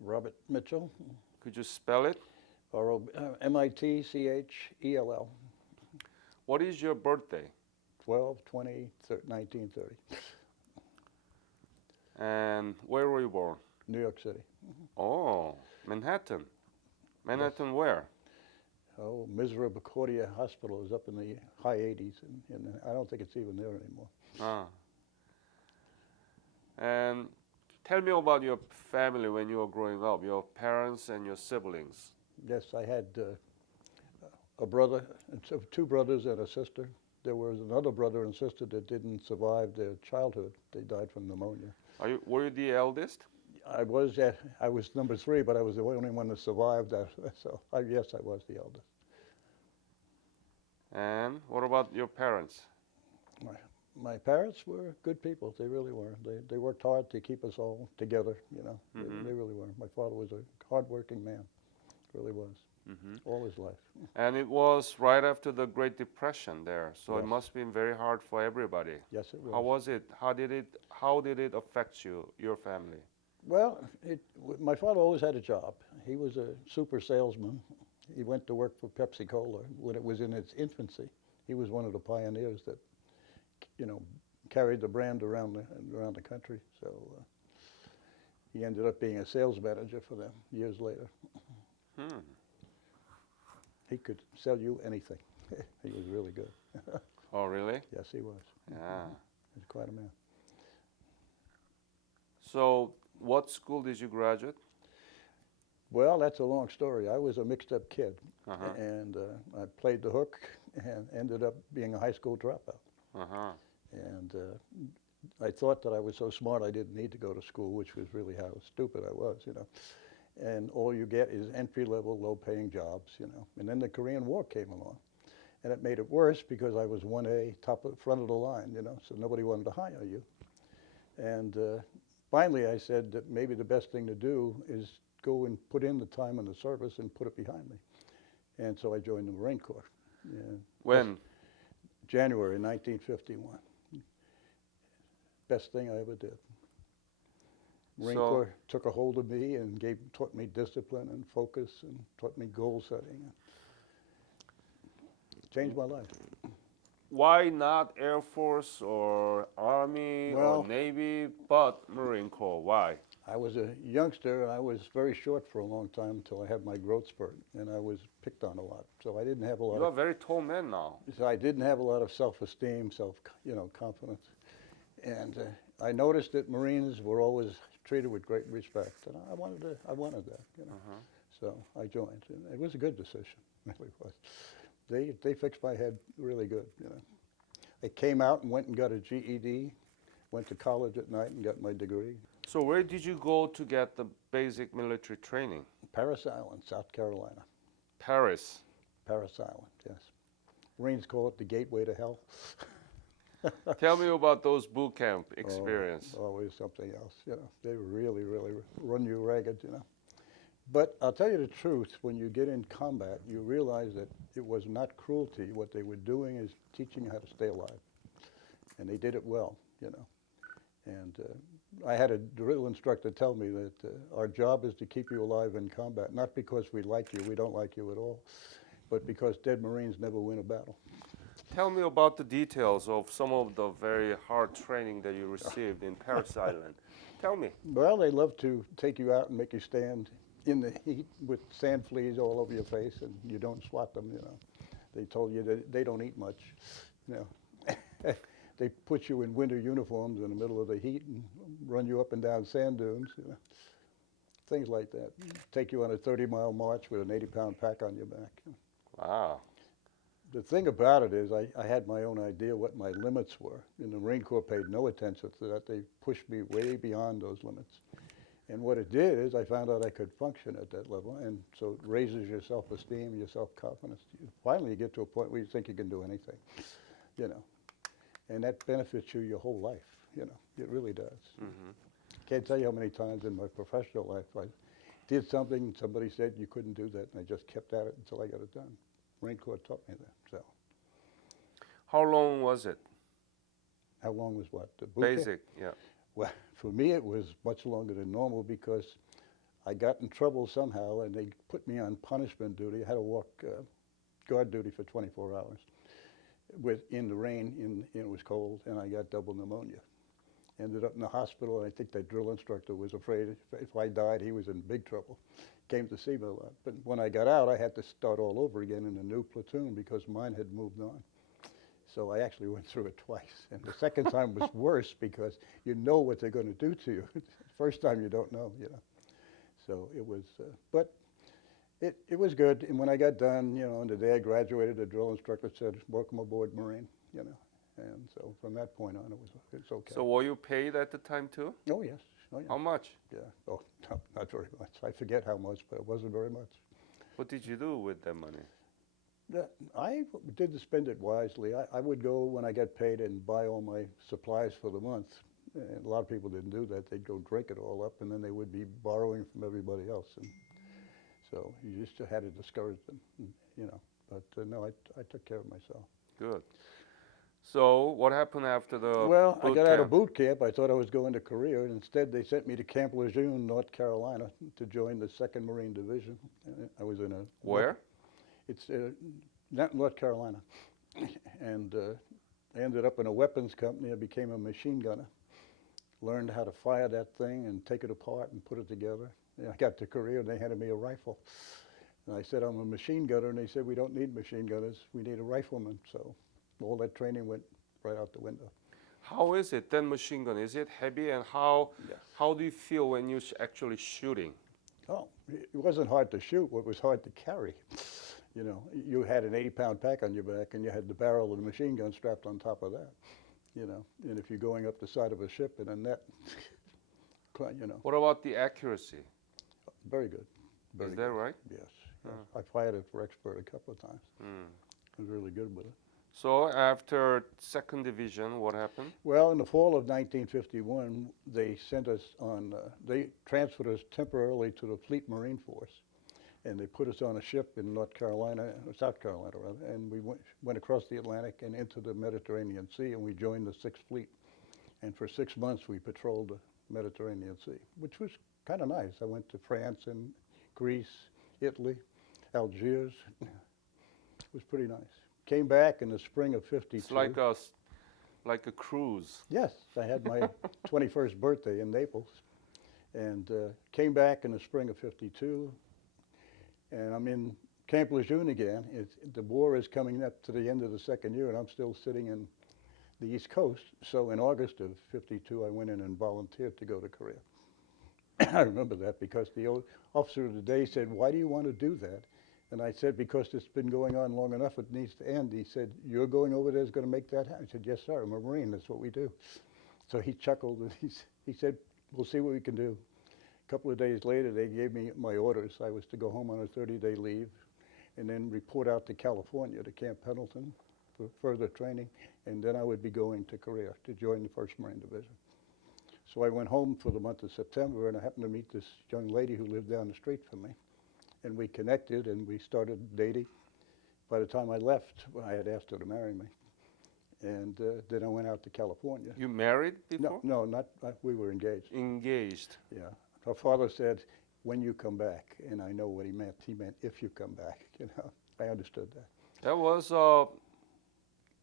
Robert Mitchell, Could you spell it? Mitchell. What is your birthday? 1930. And where were you born? New York City. Oh, Manhattan. Manhattan Yes. where? Oh, Misericordia Hospital is up in the high 80s, and I don't think it's even there anymore. Ah. And tell me about your family when you were growing up, your parents and your siblings. Yes, I had a brother, two brothers and a sister. There was another brother and sister that didn't survive their childhood. They died from pneumonia. Were you the eldest? I was number 3, but I was the only one that survived that. So yes, I was the eldest. And what about your parents? My parents were good people. They really were. They worked hard to keep us all together. You know, they really were. My father was a hardworking man, really was, all his life. And it was right after the Great Depression there, so Yes. it must have been very hard for everybody. Yes, it was. How was it? How did it affect you, your family? Well, my father always had a job. He was a super salesman. He went to work for Pepsi Cola when it was in its infancy. He was one of the pioneers that, you know, carried the brand around the country. So he ended up being a sales manager for them years later. He could sell you anything. He was really good. Oh, really? Yes, he was. Yeah. He was quite a man. So, what school did you graduate? Well, that's a long story. I was a mixed-up kid, and I played the hook and ended up being a high school dropout. And I thought that I was so smart I didn't need to go to school, which was really how stupid I was, you know. And all you get is entry-level, low-paying jobs, you know. And then the Korean War came along, and it made it worse because I was 1A, front of the line, you know, so nobody wanted to hire you. And finally I said that maybe the best thing to do is go and put in the time in the service and put it behind me. And so I joined the Marine Corps. When? January 1951. Best thing I ever did. Marine Corps took a hold of me and taught me discipline and focus and taught me goal setting. Changed my life. Why not Air Force or Army or Navy, but Marine Corps? Why? I was a youngster and I was very short for a long time until I had my growth spurt, and I was picked on a lot. So I didn't have a lot. You are a very tall man now. So I didn't have a lot of self-esteem, confidence, and I noticed that Marines were always treated with great respect, and I wanted that, you know. So I joined, and it was a good decision, it really was. They fixed my head really good, you know. I came out and went and got a GED, went to college at night and got my degree. So where did you go to get the basic military training? Parris Island, South Carolina. Parris? Parris Island, yes. Marines call it the gateway to hell. Tell me about those boot camp experience. Always something else, you know. They really, really run you ragged, you know. But I'll tell you the truth, when you get in combat, you realize that it was not cruelty. What they were doing is teaching you how to stay alive. And they did it well, you know. And I had a drill instructor tell me that our job is to keep you alive in combat, not because we like you, we don't like you at all, but because dead Marines never win a battle. Tell me about the details of some of the very hard training that you received in Parris Island. Tell me. Well, they love to take you out and make you stand in the heat with sand fleas all over your face, and you don't swat them, you know. They told you that they don't eat much, you know. They put you in winter uniforms in the middle of the heat and run you up and down sand dunes, you know. Things like that. Take you on a 30-mile march with an 80-pound pack on your back. Wow. The thing about it is I had my own idea what my limits were, and the Marine Corps paid no attention to that. They pushed me way beyond those limits. And what it did is I found out I could function at that level, and so it raises your self-esteem, your self-confidence. Finally, you get to a point where you think you can do anything, you know. And that benefits you your whole life, you know. It really does. Can't tell you how many times in my professional life I did something and somebody said you couldn't do that, and I just kept at it until I got it done. Marine Corps taught me that, so. How long was it? How long was what? The boot camp? Basic, yeah. Well, for me it was much longer than normal because I got in trouble somehow, and they put me on punishment duty. I had to walk guard duty for 24 hours in the rain, it was cold, and I got double pneumonia. Ended up in the hospital, and I think the drill instructor was afraid if I died, he was in big trouble. Came to see me a lot. But when I got out, I had to start all over again in a new platoon because mine had moved on. So I actually went through it twice. And the second time was worse because you know what they're going to do to you. First time you don't know, you know. So it was, but it was good. And when I got done, you know, and the day I graduated, the drill instructor said, "Welcome aboard, Marine," you know. And so from that point on, it's okay. So were you paid at the time too? Oh, yes. Oh, yeah. How much? Yeah. Oh, no, not very much. I forget how much, but it wasn't very much. What did you do with that money? I did spend it wisely. I would go when I got paid and buy all my supplies for the month. And a lot of people didn't do that. They'd go drink it all up, and then they would be borrowing from everybody else. And so you just had to discourage them, you know. But no, I took care of myself. Good. So what happened after the Well, boot I got out of camp? boot camp. I thought I was going to Korea, and instead they sent me to Camp Lejeune, North Carolina, to join the 2nd Marine Division. I was in a... Where? It's North Carolina. And I ended up in a weapons company. I became a machine gunner. Learned how to fire that thing and take it apart and put it together. And I got to Korea, and they handed me a rifle. And I said, "I'm a machine gunner," and they said, "We don't need machine gunners. We need a rifleman." So all that training went right out the window. How is it then, machine gun? Is it heavy, and how Yes. how do you feel when you're actually shooting? Oh, it wasn't hard to shoot. What was hard to carry? You know, you had an 80-pound pack on your back, and you had the barrel of the machine gun strapped on top of that. You know, and if you're going up the side of a ship in a net, you know. What about the accuracy? Very good. Very Is that good. right? Yes. Yes. I fired it for expert a couple of times. I was really good with it. So after 2nd Division, what happened? Well, in the fall of 1951, they sent us on, they transferred us temporarily to the Fleet Marine Force. And they put us on a ship in North Carolina, or South Carolina rather, and we went across the Atlantic and into the Mediterranean Sea, and we joined the 6th Fleet. And for 6 months, we patrolled the Mediterranean Sea, which was kind of nice. I went to France and Greece, Italy, Algiers. It was pretty nice. Came back in the spring of '52. It's like a cruise. Yes, I had my 21st birthday in Naples, and came back in the spring of '52, and I'm in Camp Lejeune again. The war is coming up to the end of the 2nd year, and I'm still sitting in the East Coast. So in August of '52, I went in and volunteered to go to Korea. I remember that because the old officer of the day said, "Why do you want to do that?" And I said, "Because it's been going on long enough, it needs to end." He said, "You're going over there is going to make that happen?" I said, "Yes, sir, I'm a Marine, that's what we do." So he chuckled and he said, "We'll see what we can do." A couple of days later, they gave me my orders. I was to go home on a 30-day leave and then report out to California, to Camp Pendleton, for further training, and then I would be going to Korea to join the 1st Marine Division. So I went home for the month of September, and I happened to meet this young lady who lived down the street from me. And we connected, and we started dating. By the time I left, I had asked her to marry me. And then I went out to California. You married before? No, not, we were engaged. Engaged. Yeah. Her father said, "When you come back," and I know what he meant. He meant, "If you come back," you know. I understood that. That was a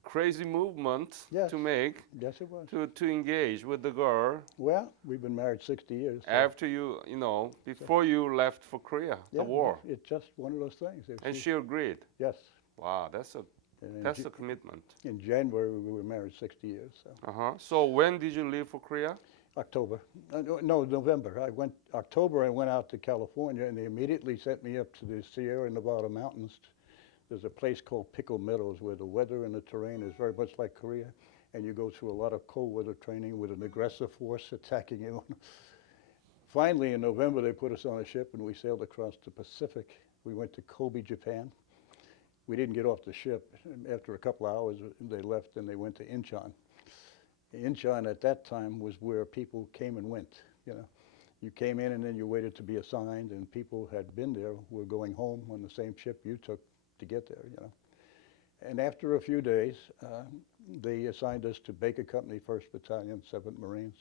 crazy movement Yes. to make, Yes, it was. to engage with the girl Well, we've been married 60 years. So after before you left for Korea, yeah, the war. It's just one of those things. If And she agreed. Yes. Wow, And that's a commitment. in January, we were married 60 years. So. So when did you leave for Korea? October. No, November. October, I went out to California, and they immediately sent me up to the Sierra Nevada mountains. There's a place called Pickle Meadows where the weather and the terrain is very much like Korea, and you go through a lot of cold weather training with an aggressive force attacking you. Finally, in November, they put us on a ship, and we sailed across the Pacific. We went to Kobe, Japan. We didn't get off the ship. After a couple of hours, they left, and they went to Incheon. Incheon at that time was where people came and went. You know, you came in and then you waited to be assigned, and people had been there were going home on the same ship you took to get there. You know, and after a few days, they assigned us to Baker Company, 1st Battalion, 7th Marines.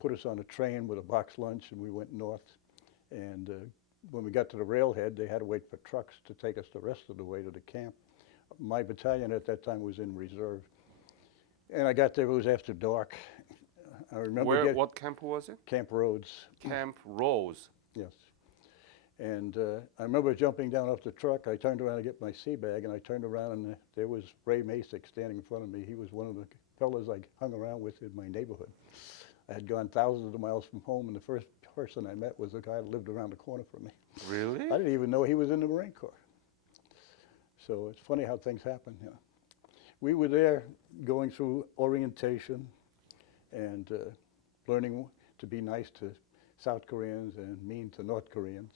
Put us on a train with a box lunch, and we went north. And when we got to the railhead, they had to wait for trucks to take us the rest of the way to the camp. My battalion at that time was in reserve. And I got there, it was after dark. I remember what camp was it? Camp Rhodes. Camp Rose. Yes. And I remember jumping down off the truck. I turned around to get my sea bag, and I turned around, and there was Ray Masick standing in front of me. He was one of the fellas I hung around with in my neighborhood. I had gone thousands of miles from home, and the first person I met was the guy that lived around the corner from me. Really? I didn't even know he was in the Marine Corps. So it's funny how things happen. You know. We were there going through orientation and learning to be nice to South Koreans and mean to North Koreans.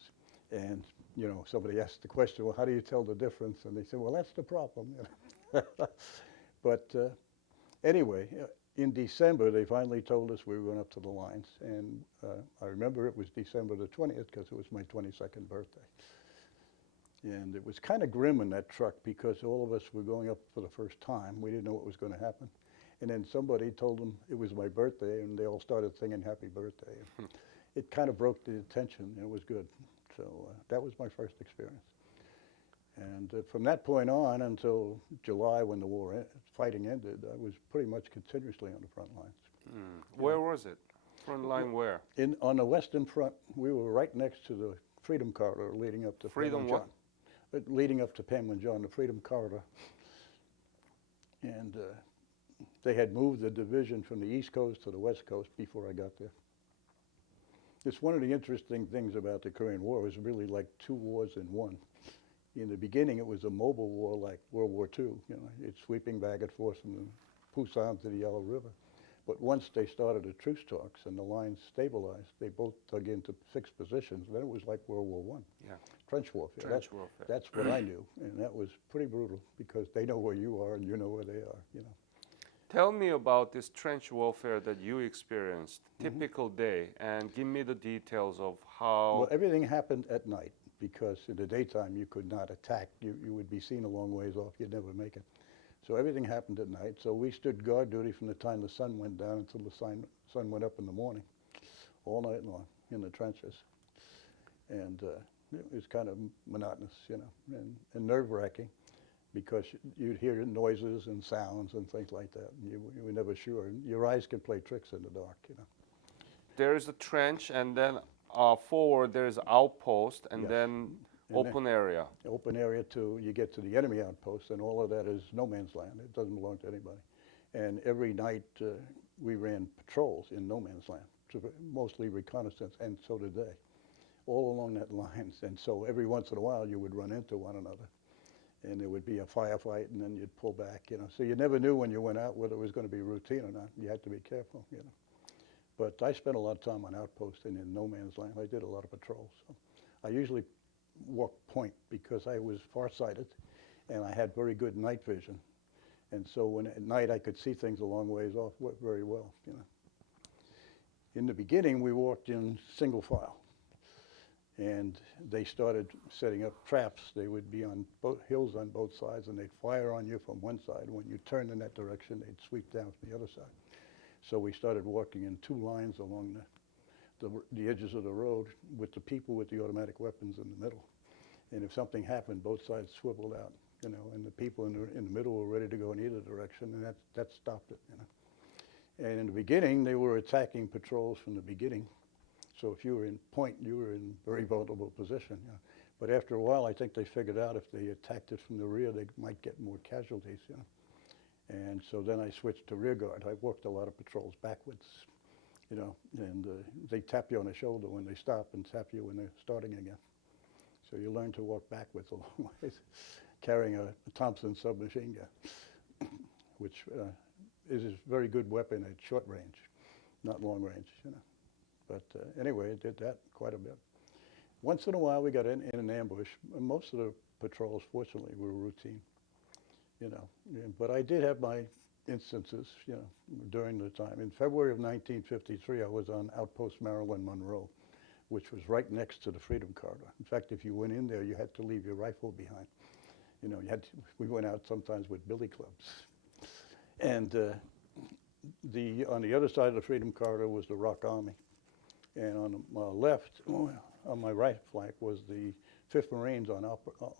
And, you know, somebody asked the question, well, how do you tell the difference? And they said, well, that's the problem. You know. But anyway, in December, they finally told us we were going up to the lines. And I remember it was December the 20th because it was my 22nd birthday. And it was kind of grim in that truck because all of us were going up for the first time. We didn't know what was going to happen. And then somebody told them it was my birthday, and they all started singing happy birthday. It kind of broke the tension, and it was good. So that was my first experience. And from that point on until July when the fighting ended, I was pretty much continuously on the front lines. Where was it? Front line where? On the Western Front. We were right next to the Freedom Corridor leading up to Freedom what? Leading up to Panmunjom, the Freedom Corridor. And they had moved the division from the East Coast to the West Coast before I got there. It's one of the interesting things about the Korean War. It was really like two wars in one. In the beginning, it was a mobile war like World War II. You know, it's sweeping back and forth from the Pusan to the Yellow River. But once they started the truce talks and the lines stabilized, they both dug into fixed positions. Then it was like World War I. Yeah. Trench warfare. Trench warfare. That's what I knew, and that was pretty brutal because they know where you are and you know where they are. You know. Tell me about this trench warfare that you experienced, typical day, and give me the details of how... Well, everything happened at night because in the daytime you could not attack. You would be seen a long ways off. You'd never make it. So everything happened at night. So we stood guard duty from the time the sun went down until the sun went up in the morning, all night long in the trenches. And it was kind of monotonous, you know, and nerve-wracking, because you'd hear noises and sounds and things like that. And you were never sure. And your eyes can play tricks in the dark, you know. There's a trench, and then forward there's outpost, and Yes. then And open area. Open area till you get to the enemy outpost, and all of that is no man's land. It doesn't belong to anybody. And every night we ran patrols in no man's land, mostly reconnaissance, and so did they, all along that lines. And so every once in a while you would run into one another, and there would be a firefight, and then you'd pull back, you know. So you never knew when you went out whether it was going to be routine or not. You had to be careful, you know. But I spent a lot of time on outposts and in no man's land. I did a lot of patrols. So I usually walked point because I was farsighted, and I had very good night vision. And so when at night I could see things a long ways off very well, you know. In the beginning, we walked in single file, and they started setting up traps. They would be on hills on both sides, and they'd fire on you from one side. When you turned in that direction, they'd sweep down from the other side. So we started walking in two lines along the edges of the road with the people with the automatic weapons in the middle. And if something happened, both sides swiveled out, you know, and the people in the middle were ready to go in either direction, and that stopped it, you know. And in the beginning, they were attacking patrols from the beginning. So if you were in point, you were in very vulnerable position. You know. But after a while, I think they figured out if they attacked it from the rear, they might get more casualties, you know. And so then I switched to rear guard. I worked a lot of patrols backwards, you know, and they tap you on the shoulder when they stop and tap you when they're starting again. So you learn to walk backwards a long ways, carrying a Thompson submachine gun, which is a very good weapon at short range, not long range, you know. But anyway, I did that quite a bit. Once in a while, we got in an ambush. Most of the patrols, fortunately, were routine, you know. But I did have my instances, you know, during the time. In February of 1953, I was on Outpost Maryland Monroe, which was right next to the Freedom Corridor. In fact, if you went in there, you had to leave your rifle behind. You know, we went out sometimes with billy clubs. And on the other side of the Freedom Corridor was the Rock Army. And on the left, on my right flank was the 5th Marines on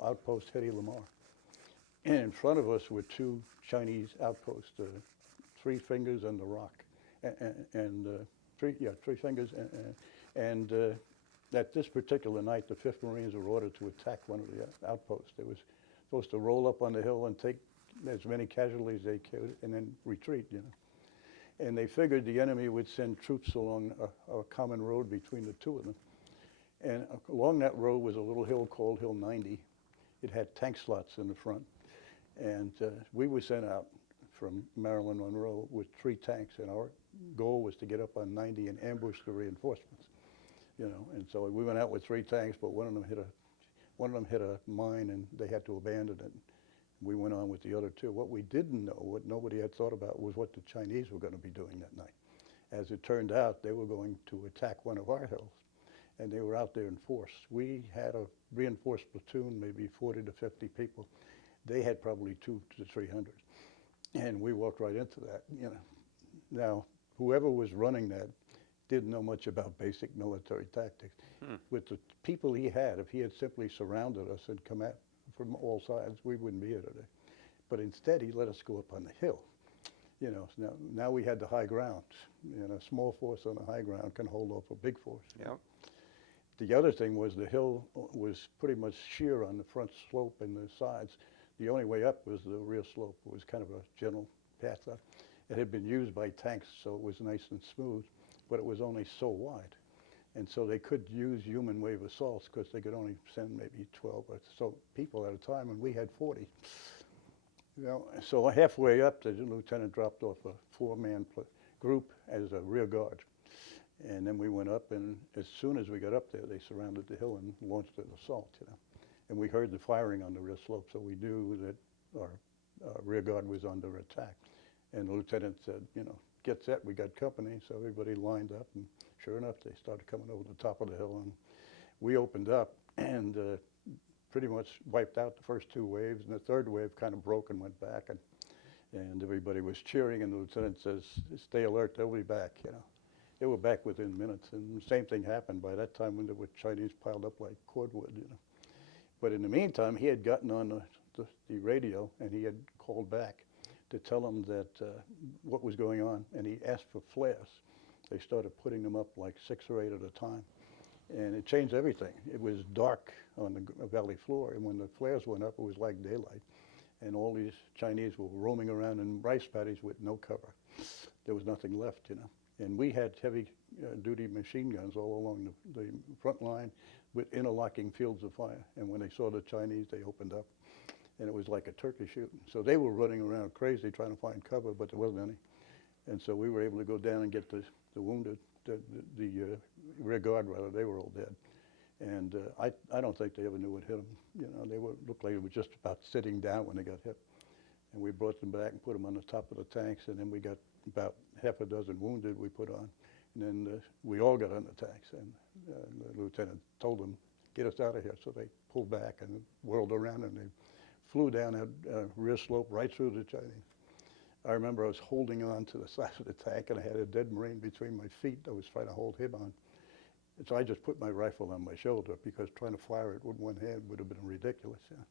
outpost Hedy Lamar. And in front of us were 2 Chinese outposts, 3 Fingers and the Rock. And 3 Fingers. And at this particular night, the 5th Marines were ordered to attack one of the outposts. They was supposed to roll up on the hill and take as many casualties they could and then retreat, you know. And they figured the enemy would send troops along a common road between the 2 of them. And along that road was a little hill called Hill 90. It had tank slots in the front. And we were sent out from Maryland Monroe with 3 tanks, and our goal was to get up on 90 and ambush the reinforcements, you know. And so we went out with 3 tanks, but one of them hit a mine, and they had to abandon it. We went on with the other 2. What we didn't know, what nobody had thought about, was what the Chinese were going to be doing that night. As it turned out, they were going to attack one of our hills, and they were out there in force. We had a reinforced platoon, maybe 40 to 50 people. They had probably 200 to 300, and we walked right into that, you know. Now, whoever was running that didn't know much about basic military tactics. With the people he had, if he had simply surrounded us and come at from all sides, we wouldn't be here today. But instead, he let us go up on the hill. You know, now we had the high ground. You know, a small force on the high ground can hold off a big force. Yep. The other thing was the hill was pretty much sheer on the front slope and the sides. The only way up was the rear slope. It was kind of a gentle path up. It had been used by tanks, so it was nice and smooth, but it was only so wide. And so they could use human wave assaults because they could only send maybe 12 or so people at a time, and we had 40. You know, so halfway up, the lieutenant dropped off a 4-man group as a rear guard. And then we went up, and as soon as we got up there, they surrounded the hill and launched an assault, you know. And we heard the firing on the rear slope, so we knew that our rear guard was under attack. And the lieutenant said, you know, get set, we got company. So everybody lined up, and sure enough, they started coming over the top of the hill, and we opened up and pretty much wiped out the first 2 waves, and the 3rd wave kind of broke and went back, and everybody was cheering, and the lieutenant says, stay alert, they'll be back, you know. They were back within minutes, and the same thing happened by that time when there were Chinese piled up like cordwood, you know. But in the meantime, he had gotten on the radio, and he had called back to tell them that what was going on, and he asked for flares. They started putting them up like 6 or 8 at a time, and it changed everything. It was dark on the valley floor, and when the flares went up, it was like daylight, and all these Chinese were roaming around in rice paddies with no cover. There was nothing left, you know. And we had heavy duty machine guns all along the front line with interlocking fields of fire. And when they saw the Chinese, they opened up, and it was like a turkey shoot. So they were running around crazy trying to find cover, but there wasn't any. And so we were able to go down and get the wounded, the rear guard rather. They were all dead. And I don't think they ever knew what hit them. You know, they looked like they were just about sitting down when they got hit. And we brought them back and put them on the top of the tanks, and then we got about half a dozen wounded we put on. And then we all got on the tanks, and the lieutenant told them, get us out of here. So they pulled back and whirled around, and they flew down that rear slope right through the Chinese. I remember I was holding on to the side of the tank, and I had a dead Marine between my feet. I was trying to hold him on. And so I just put my rifle on my shoulder, because trying to fire it with one hand would have been ridiculous. Yeah.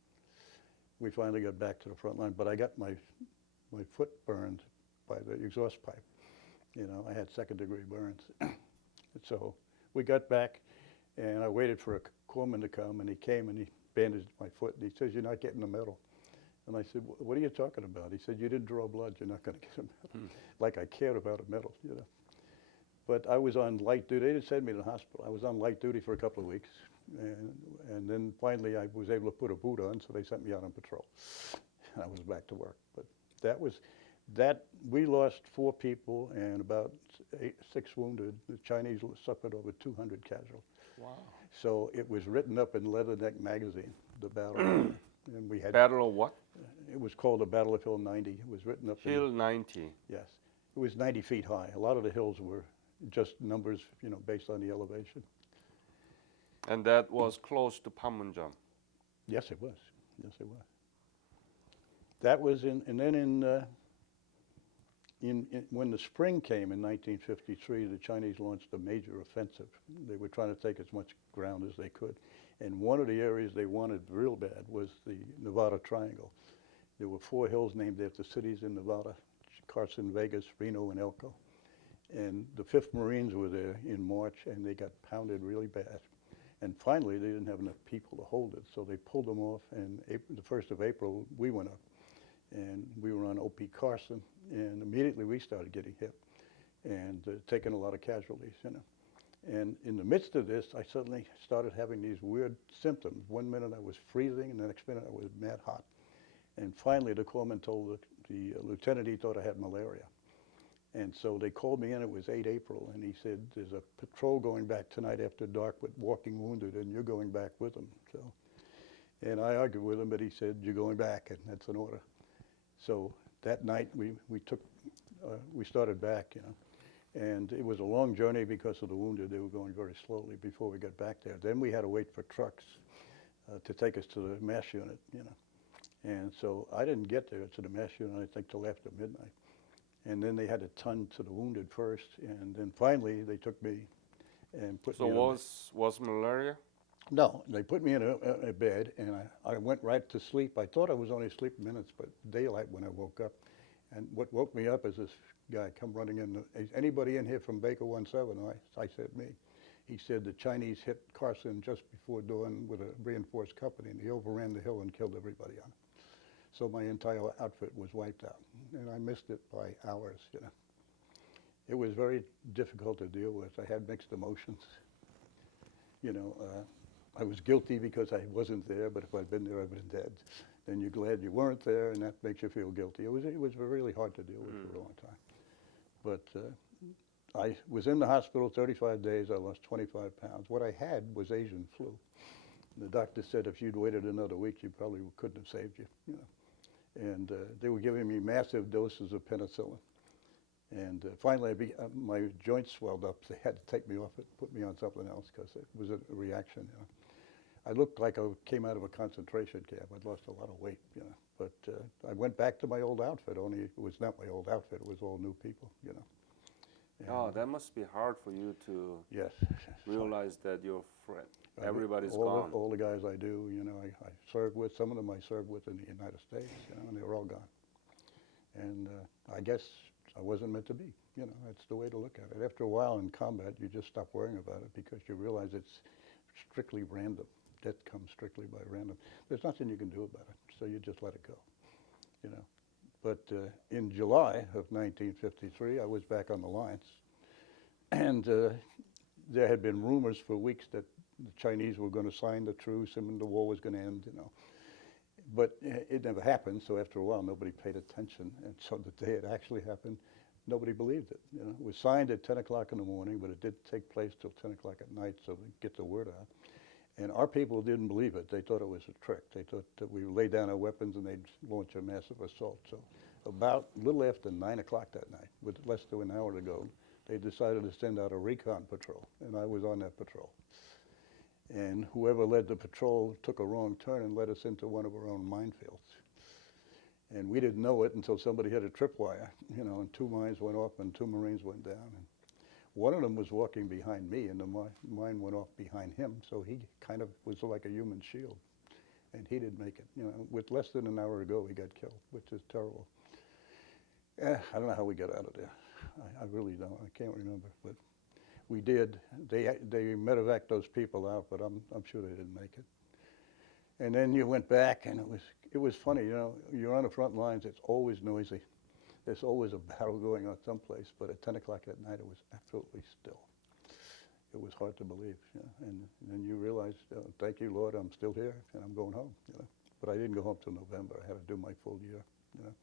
We finally got back to the front line, but I got my foot burned by the exhaust pipe. You know, I had 2nd-degree burns. So we got back, and I waited for a corpsman to come, and he came and he bandaged my foot, and he says, you're not getting the medal. And I said, what are you talking about? He said, you didn't draw blood, you're not going to get a medal. Like I cared about a medal, you know. But I was on light duty. They didn't send me to the hospital. I was on light duty for a couple of weeks, and then finally I was able to put a boot on, so they sent me out on patrol. I was back to work. But we lost 4 people and about 6 wounded. The Chinese suffered over 200 casualties. Wow. So it was written up in Leatherneck magazine, the battle. And we had Battle of what? It was called the Battle of Hill 90. It was written up Hill 90. Yes. It was 90 feet high. A lot of the hills were just numbers, you know, based on the elevation. And that was close to Panmunjom. Yes, it was. Yes, it was. That was and then when the spring came in 1953, the Chinese launched a major offensive. They were trying to take as much ground as they could. And one of the areas they wanted real bad was the Nevada Triangle. There were 4 hills named after cities in Nevada: Carson, Vegas, Reno, and Elko. And the 5th Marines were there in March, and they got pounded really bad. And finally, they didn't have enough people to hold it, so they pulled them off. And the 1st of April, we went up, and we were on O.P. Carson, and immediately we started getting hit and taking a lot of casualties, you know. And in the midst of this, I suddenly started having these weird symptoms. One minute I was freezing, and the next minute I was mad hot. And finally, the corpsman told the lieutenant he thought I had malaria. And so they called me in. It was 8 April, and he said, "There's a patrol going back tonight after dark with walking wounded, and you're going back with them." So, and I argued with him, but he said, "You're going back, and that's an order." So that night we started back, you know, and it was a long journey because of the wounded. They were going very slowly before we got back there. Then we had to wait for trucks to take us to the mass unit, you know. And so I didn't get there to the mass unit, I think, till after midnight. And then they had to tend to the wounded first, and then finally they took me and put me in was malaria? No, they put me in a bed, and I went right to sleep. I thought I was only asleep minutes, but daylight when I woke up. And what woke me up is this guy come running in. "Is anybody in here from Baker 17?" I said, "Me." He said the Chinese hit Carson just before dawn with a reinforced company, and they overran the hill and killed everybody on it. So my entire outfit was wiped out, and I missed it by hours, you know. It was very difficult to deal with. I had mixed emotions. You know, I was guilty because I wasn't there, but if I'd been there, I'd been dead. Then you're glad you weren't there, and that makes you feel guilty. It was really hard to deal with for a long time. But I was in the hospital 35 days. I lost 25 pounds. What I had was Asian flu. The doctor said if you'd waited another week, you probably couldn't have saved you, you know. And they were giving me massive doses of penicillin. And finally, my joints swelled up. They had to take me off it, put me on something else because it was a reaction, you know. I looked like I came out of a concentration camp. I'd lost a lot of weight, you know. But I went back to my old outfit, only it was not my old outfit. It was all new people, you know. And oh, that must be hard for you to yes, realize that your friend, everybody's gone. All the guys I do, you know, I served with, some of them I served with in the United States, you know, and they were all gone. And I guess I wasn't meant to be, you know, that's the way to look at it. After a while in combat, you just stop worrying about it because you realize it's strictly random. Death comes strictly by random. There's nothing you can do about it, so you just let it go, you know. But in July of 1953, I was back on the lines, and there had been rumors for weeks that the Chinese were going to sign the truce and the war was going to end, you know. But it never happened, so after a while, nobody paid attention. And so the day it actually happened, nobody believed it. You know, it was signed at 10 o'clock in the morning, but it didn't take place till 10 o'clock at night, so they get the word out. And our people didn't believe it. They thought it was a trick. They thought that we would lay down our weapons and they'd launch a massive assault. So about a little after 9 o'clock that night, with less than an hour to go, they decided to send out a recon patrol, and I was on that patrol. And whoever led the patrol took a wrong turn and led us into one of our own minefields. And we didn't know it until somebody hit a tripwire, you know, and 2 mines went off and 2 Marines went down. And one of them was walking behind me, and the mine went off behind him, so he kind of was like a human shield. And he didn't make it. You know, with less than an hour to go, he got killed, which is terrible. I don't know how we got out of there. I really don't. I can't remember, but we did. They medevaced those people out, but I'm sure they didn't make it. And then you went back, and it was funny. You know, you're on the front lines. It's always noisy. There's always a battle going on someplace. But at 10 o'clock at night, it was absolutely still. It was hard to believe. You know? And then you realize, thank you, Lord, I'm still here, and I'm going home. You know? But I didn't go home till November. I had to do my full year. You know?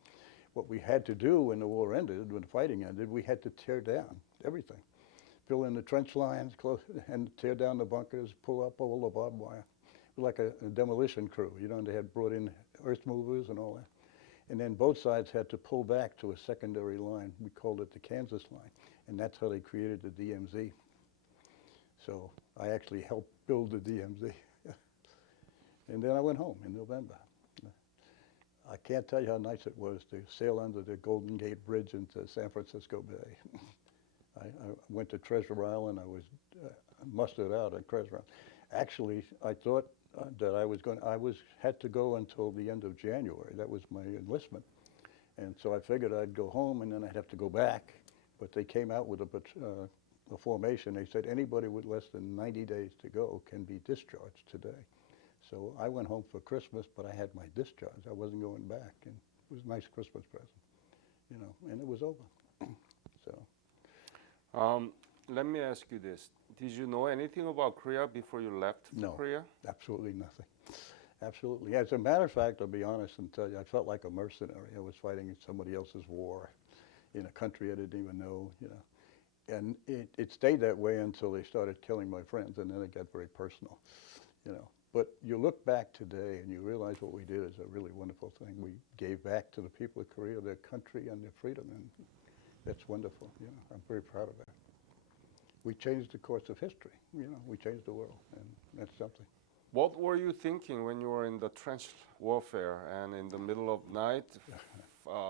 What we had to do when the war ended, when the fighting ended, we had to tear down everything. Fill in the trench lines, and tear down the bunkers, pull up all the barbed wire. It was like a demolition crew. You know, they had brought in earth movers and all that. And then both sides had to pull back to a secondary line. We called it the Kansas line. And that's how they created the DMZ. So I actually helped build the DMZ. And then I went home in November. I can't tell you how nice it was to sail under the Golden Gate Bridge into San Francisco Bay. I went to Treasure Island. I was mustered out at Treasure Island. Actually, I thought that had to go until the end of January. That was my enlistment. And so I figured I'd go home and then I'd have to go back. But they came out with a formation. They said anybody with less than 90 days to go can be discharged today. So I went home for Christmas, but I had my discharge. I wasn't going back, and it was a nice Christmas present, you know, and it was over. So. Let me ask you this. Did you know anything about Korea before you left No, Korea? absolutely nothing. Absolutely. As a matter of fact, I'll be honest and tell you, I felt like a mercenary. I was fighting somebody else's war in a country I didn't even know, you know. And it stayed that way until they started killing my friends, and then it got very personal, you know. But you look back today and you realize what we did is a really wonderful thing. We gave back to the people of Korea their country and their freedom, and that's wonderful. You know, I'm very proud of that. We changed the course of history. You know, we changed the world, and that's something. What were you thinking when you were in the trench warfare and in the middle of night,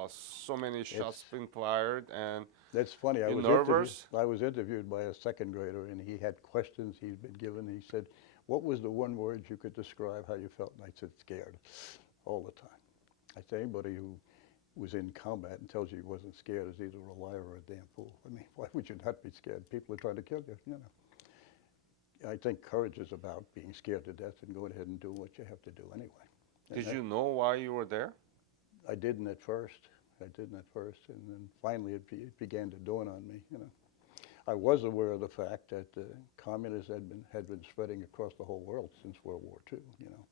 so many shots being fired, and that's funny. you nervous? I was interviewed by a second grader, and he had questions he'd been given. He said, what was the one word you could describe how you felt? And I said, scared, all the time. I say anybody who was in combat and tells you he wasn't scared is either a liar or a damn fool. I mean, why would you not be scared? People are trying to kill you, you know. I think courage is about being scared to death and going ahead and doing what you have to do anyway. Did you know why you were there? I didn't at first. And then finally it began to dawn on me, you know. I was aware of the fact that communism had been spreading across the whole world since World War II, you know.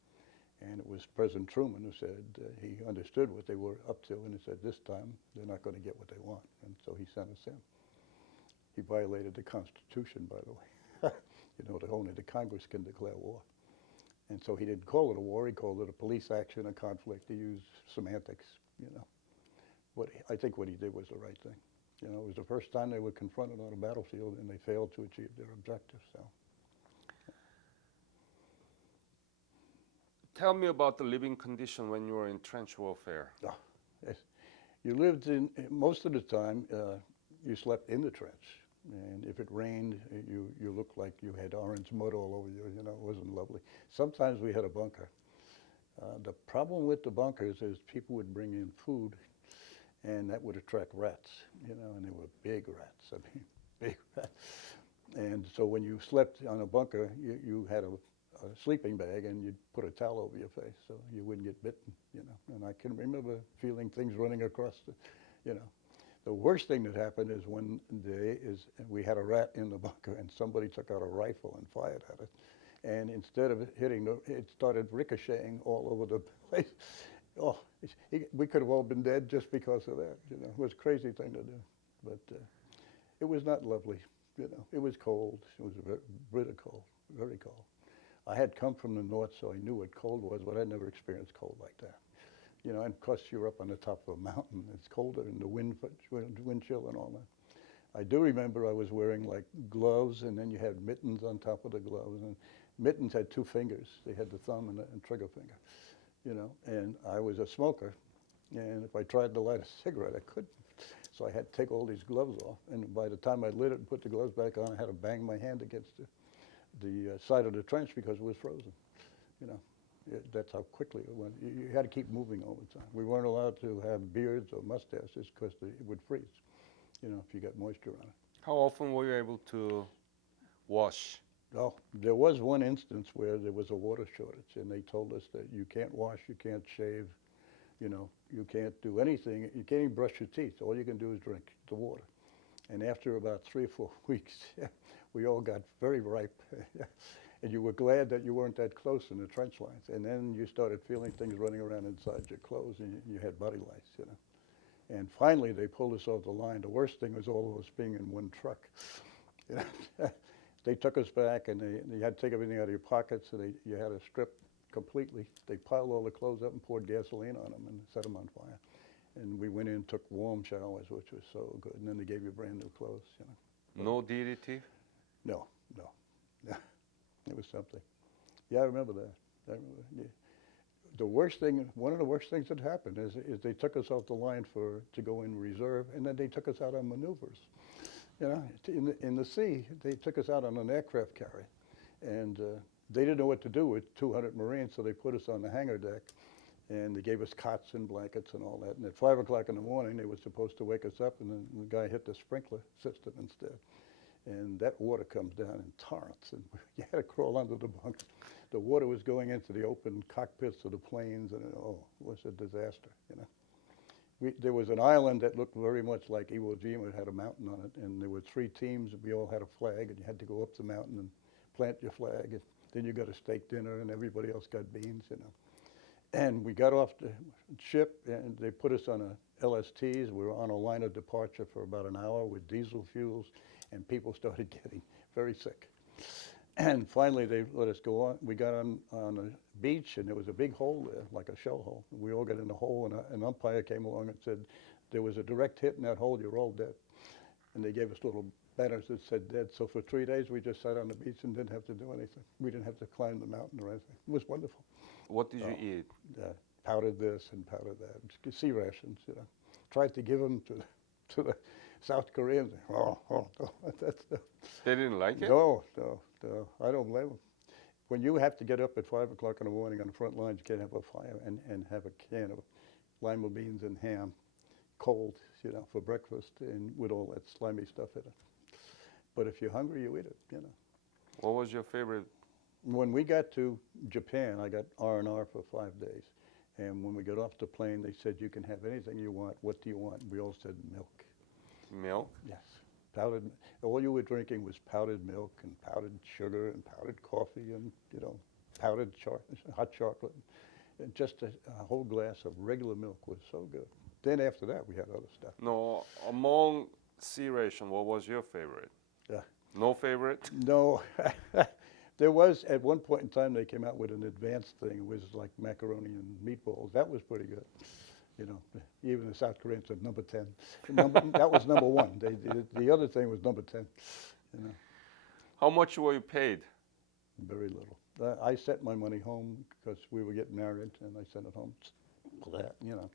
And it was President Truman who said he understood what they were up to, and he said, this time they're not going to get what they want. And so he sent us in. He violated the Constitution, by the way. You know, that only the Congress can declare war. And so he didn't call it a war, he called it a police action, a conflict. He used semantics, you know. I think what he did was the right thing. You know, it was the first time they were confronted on a battlefield and they failed to achieve their objective, so. Tell me about the living condition when you were in trench warfare. Oh, yes. You lived in, most of the time, you slept in the trench. And if it rained, you looked like you had orange mud all over you, you know, it wasn't lovely. Sometimes we had a bunker. The problem with the bunkers is people would bring in food, and that would attract rats, you know, and they were big rats, I mean, big rats. And so when you slept on a bunker, you had a sleeping bag and you'd put a towel over your face so you wouldn't get bitten, you know. And I can remember feeling things running across the, you know. The worst thing that happened is one day we had a rat in the bunker and somebody took out a rifle and fired at it. And instead of hitting, it started ricocheting all over the place. Oh, we could have all been dead just because of that, you know. It was a crazy thing to do, but it was not lovely, you know. It was cold. It was bitter cold, very cold. I had come from the north, so I knew what cold was, but I'd never experienced cold like that. You know, and of course you're up on the top of a mountain. It's colder, and the wind chill and all that. I do remember I was wearing like gloves, and then you had mittens on top of the gloves, and mittens had two fingers. They had the thumb and trigger finger, you know. And I was a smoker, and if I tried to light a cigarette, I couldn't. So I had to take all these gloves off, and by the time I lit it and put the gloves back on, I had to bang my hand against the side of the trench because it was frozen, you know. That's how quickly it went. You had to keep moving all the time. We weren't allowed to have beards or mustaches because it would freeze, you know, if you got moisture on it. How often were you able to wash? Oh, there was one instance where there was a water shortage, and they told us that you can't wash, you can't shave, you know, you can't do anything. You can't even brush your teeth. All you can do is drink the water. And after about 3 or 4 weeks, we all got very ripe. And you were glad that you weren't that close in the trench lines. And then you started feeling things running around inside your clothes, and you had body lice, you know. And finally, they pulled us off the line. The worst thing was all of us being in one truck. You know? They took us back, and they had to take everything out of your pockets, and you had to strip completely. They piled all the clothes up and poured gasoline on them and set them on fire. And we went in and took warm showers, which was so good. And then they gave you brand new clothes, you know. No DDT? No. It was something. Yeah, I remember that. Yeah. The worst thing, one of the worst things that happened is they took us off the line to go in reserve, and then they took us out on maneuvers. You know, in the sea, they took us out on an aircraft carrier, and they didn't know what to do with 200 Marines, so they put us on the hangar deck, and they gave us cots and blankets and all that. And at 5 o'clock in the morning, they were supposed to wake us up, and then the guy hit the sprinkler system instead. And that water comes down in torrents, and you had to crawl under the bunks. The water was going into the open cockpits of the planes, and it was a disaster, you know. There was an island that looked very much like Iwo Jima. It had a mountain on it, and there were 3 teams, and we all had a flag, and you had to go up the mountain and plant your flag, and then you got a steak dinner, and everybody else got beans, you know. And we got off the ship, and they put us on a LSTs. We were on a line of departure for about an hour with diesel fuels, and people started getting very sick. And finally, they let us go on. We got on a beach, and there was a big hole there, like a shell hole. We all got in the hole, and an umpire came along and said, there was a direct hit in that hole, you're all dead. And they gave us little banners that said dead. So for 3 days, we just sat on the beach and didn't have to do anything. We didn't have to climb the mountain or anything. It was wonderful. What did you eat? Powdered this and powdered that. Sea rations, you know. Tried to give them to the South Koreans. That's They didn't like it? No, I don't blame them. When you have to get up at 5 o'clock in the morning on the front lines, you can't have a fire and have a can of lima beans and ham, cold, you know, for breakfast, and with all that slimy stuff in it. But if you're hungry, you eat it, you know. What was your favorite? When we got to Japan, I got R&R for 5 days. And when we got off the plane, they said, you can have anything you want. What do you want? And we all said milk. Milk? Yes. Powdered. All you were drinking was powdered milk and powdered sugar and powdered coffee and, you know, powdered hot chocolate. And just a whole glass of regular milk was so good. Then after that, we had other stuff. No, among sea ration, what was your favorite? No favorite? No. There was, at one point in time, they came out with an advanced thing. It was like macaroni and meatballs. That was pretty good. You know, even the South Koreans said number 10. That was number 1. The other thing was number 10, you know. How much were you paid? Very little. I sent my money home because we were getting married, and I sent it home for that, you know.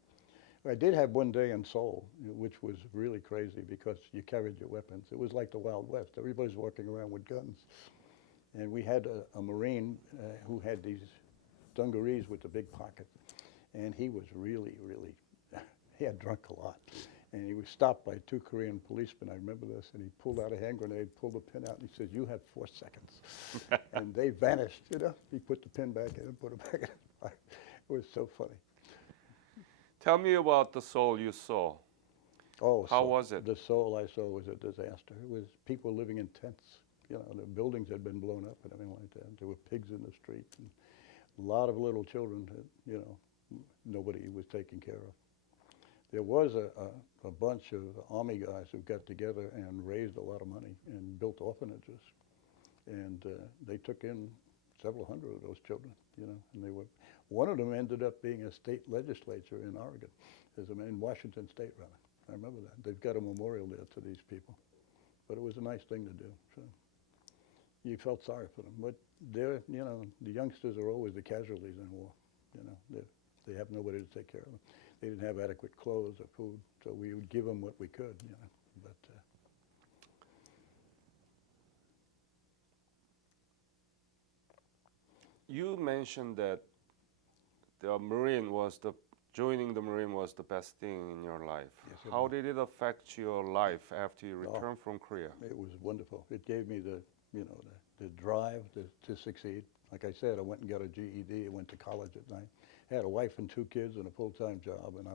I did have one day in Seoul, which was really crazy because you carried your weapons. It was like the Wild West. Everybody's walking around with guns. And we had a Marine who had these dungarees with the big pocket. And he was really, he had drunk a lot. And he was stopped by 2 Korean policemen, I remember this, and he pulled out a hand grenade, pulled the pin out, and he said, you have 4 seconds. And they vanished, you know. He put the pin back in and put it back in. It was so funny. Tell me about the Seoul you saw. Oh, how was it? The Seoul I saw was a disaster. It was people living in tents. You know, the buildings had been blown up and everything like that. There were pigs in the street, and a lot of little children that, you know, nobody was taking care of. There was a bunch of Army guys who got together and raised a lot of money and built orphanages. And they took in several hundred of those children, you know, and they were, one of them ended up being a state legislature in Oregon, in Washington State, rather. I remember that. They've got a memorial there to these people. But it was a nice thing to do. So you felt sorry for them. But they're, you know, the youngsters are always the casualties in war. You know, they have nobody to take care of them. They didn't have adequate clothes or food, so we would give them what we could, you know. But you mentioned that the Marine was joining the Marine was the best thing in your life. Yes, how did it affect your life after you returned from Korea? It was wonderful. It gave me the, you know, the drive to succeed. Like I said, I went and got a GED. I went to college at night. I had a wife and 2 kids and a full-time job, and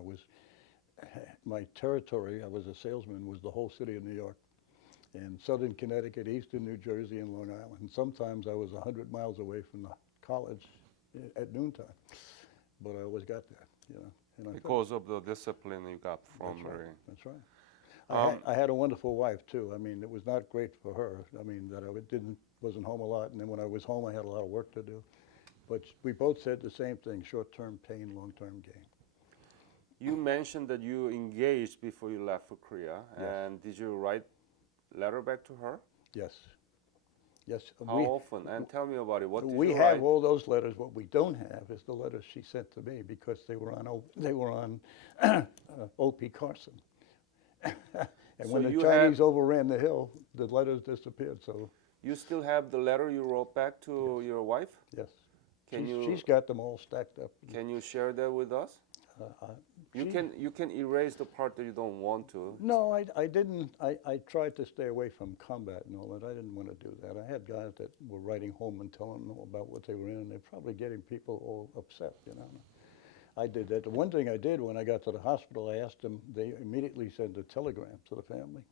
my territory, I was a salesman, was the whole city of New York, and southern Connecticut, eastern New Jersey, and Long Island. And sometimes I was 100 miles away from the college at noontime, but I always got there, you know. And because of the discipline you got from Marine. That's right. I had a wonderful wife too. I mean, it was not great for her. I mean, that I wasn't home a lot, and then when I was home, I had a lot of work to do. But we both said the same thing: short-term pain, long-term gain. You mentioned that you engaged before you left for Korea, yes. And did you write letter back to her? Yes. Yes, How often? And tell me about it. What did we you have write? all those letters. What we don't have is the letters she sent to me because they were on O.P. Carson. And So when the you Chinese overran the hill, the letters disappeared. So You still have the letter you wrote back to your wife? yes, Can she's got them all stacked up. Can you share that with us? You can erase the part that you don't want to. No, I didn't. I tried to stay away from combat and all that. I didn't want to do that. I had guys that were writing home and telling them about what they were in, and they're probably getting people all upset, you know. I did that. The one thing I did when I got to the hospital, I asked them, they immediately sent a telegram to the family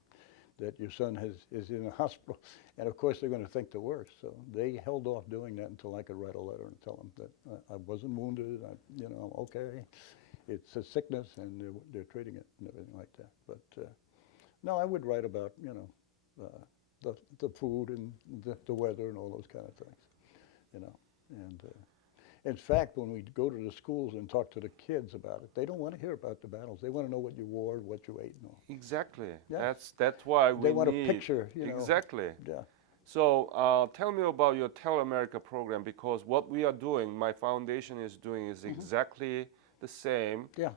that your son is in a hospital. And of course, they're going to think the worst. So they held off doing that until I could write a letter and tell them that I wasn't wounded, I'm okay. It's a sickness, and they're treating it and everything like that. But no, I would write about, the food and the weather and all those kind of things, And in fact, when we go to the schools and talk to the kids about it, they don't want to hear about the battles. They want to know what you wore, what you ate, and all. Exactly. Yeah. That's why we They want need a picture, Exactly. Yeah. So tell me about your Tell America program, because what we are doing, my foundation is doing, is exactly the same Yeah.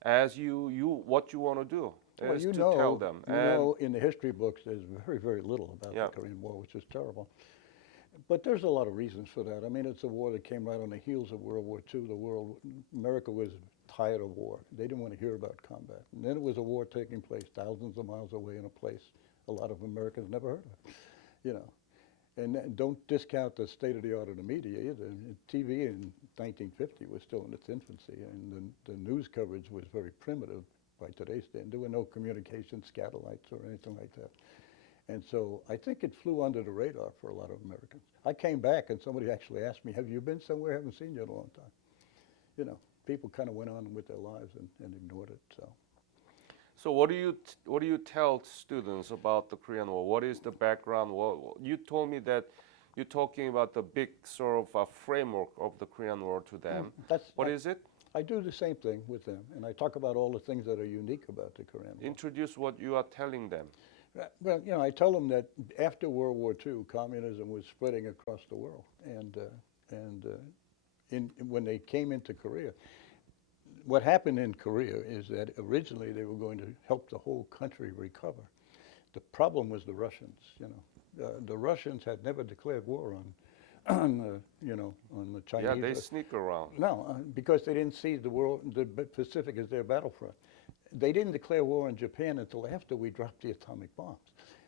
as what you want to do. Well, is to tell them. And in the history books, there's very, very little about Yeah. the Korean War, which is terrible. But there's a lot of reasons for that. I mean, it's a war that came right on the heels of World War II. America was tired of war. They didn't want to hear about combat. And then it was a war taking place thousands of miles away in a place a lot of Americans never heard of, And don't discount the state of the art of the media either. TV in 1950 was still in its infancy, and the news coverage was very primitive by today's standard. There were no communication satellites or anything like that. And so I think it flew under the radar for a lot of Americans. I came back and somebody actually asked me, have you been somewhere? I haven't seen you in a long time. People kind of went on with their lives and ignored it. So what do you tell students about the Korean War? What is the background? You told me that you're talking about the big sort of framework of the Korean War to them. What is it? I do the same thing with them, and I talk about all the things that are unique about the Korean War. Introduce what you are telling them. Well, I tell them that after World War II, communism was spreading across the world, and when they came into Korea, what happened in Korea is that originally they were going to help the whole country recover. The problem was the Russians. The Russians had never declared war on the Chinese. Yeah, they sneak around. No, because they didn't see the Pacific as their battlefront. They didn't declare war on Japan until after we dropped the atomic bombs.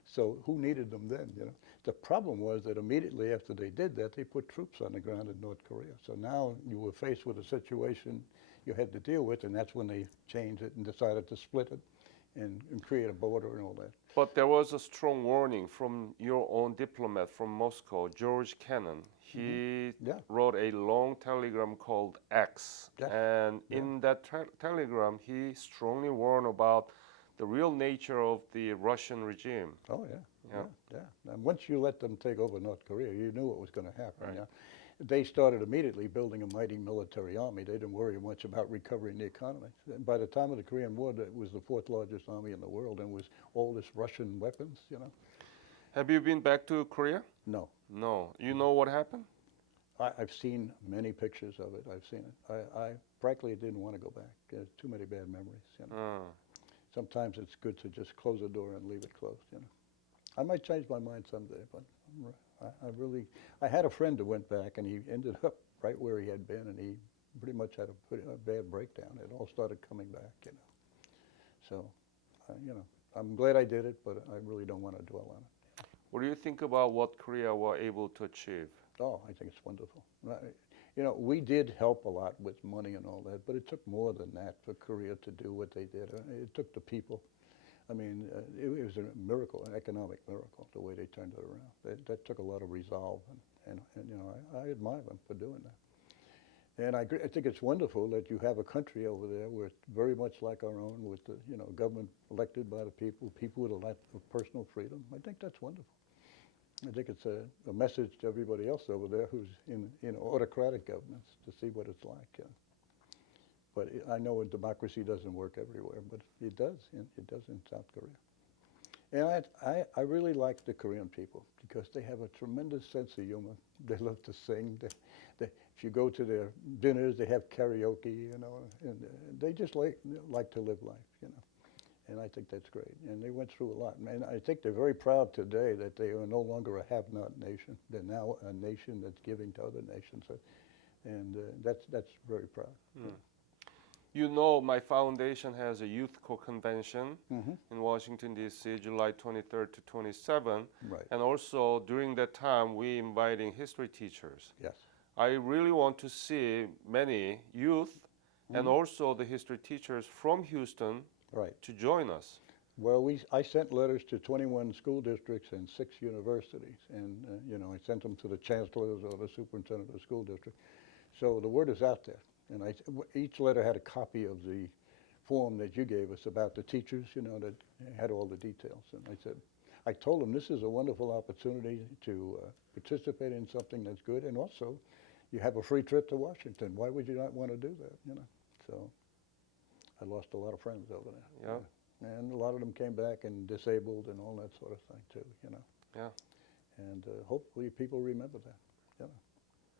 So who needed them then? The problem was that immediately after they did that, they put troops on the ground in North Korea. So now you were faced with a situation you had to deal with, and that's when they changed it and decided to split it and create a border and all that. But there was a strong warning from your own diplomat from Moscow, George Kennan. He wrote a long telegram called X. Yeah. And in that telegram, he strongly warned about the real nature of the Russian regime. Oh, yeah. And once you let them take over North Korea, you knew what was going to happen. Right. Yeah? They started immediately building a mighty military army. They didn't worry much about recovering the economy. By the time of the Korean War, it was the fourth largest army in the world, and was all this Russian weapons, Have you been back to Korea? No. No. You know what happened? I've seen many pictures of it. I've seen it. I frankly didn't want to go back. There's too many bad memories. Sometimes it's good to just close the door and leave it closed. I might change my mind someday, but I had a friend who went back, and he ended up right where he had been, and he pretty much had a bad breakdown. It all started coming back. So, I'm glad I did it, but I really don't want to dwell on it. What do you think about what Korea were able to achieve? Oh, I think it's wonderful. We did help a lot with money and all that, but it took more than that for Korea to do what they did. It took the people. I mean, it was a miracle, an economic miracle, the way they turned it around. That took a lot of resolve, and I admire them for doing that. And I think it's wonderful that you have a country over there where it's very much like our own, with the government elected by the people with a lot of personal freedom. I think that's wonderful. I think it's a message to everybody else over there who's in autocratic governments to see what it's like. But I know democracy doesn't work everywhere, but it does. It does in South Korea. And I really like the Korean people because they have a tremendous sense of humor. They love to sing. If you go to their dinners, they have karaoke, you know, and they just like to live life, you know. And I think that's great. And they went through a lot. And I think they're very proud today that they are no longer a have-not nation. They're now a nation that's giving to other nations. And that's very proud. Mm. You know, my foundation has a youth co-convention in Washington, D.C., July 23rd to 27. Right. And also, during that time, we inviting history teachers. Yes. I really want to see many youth and also the history teachers from Houston to join us. Well, I sent letters to 21 school districts and 6 universities. And, you know, I sent them to the chancellors or the superintendent of the school district. So the word is out there. And each letter had a copy of the form that you gave us about the teachers, you know, that had all the details. And I told them this is a wonderful opportunity to participate in something that's good. And also, you have a free trip to Washington. Why would you not want to do that, you know? So I lost a lot of friends over there. Yeah. And a lot of them came back and disabled and all that sort of thing too, you know. Yeah. And hopefully people remember that, you know.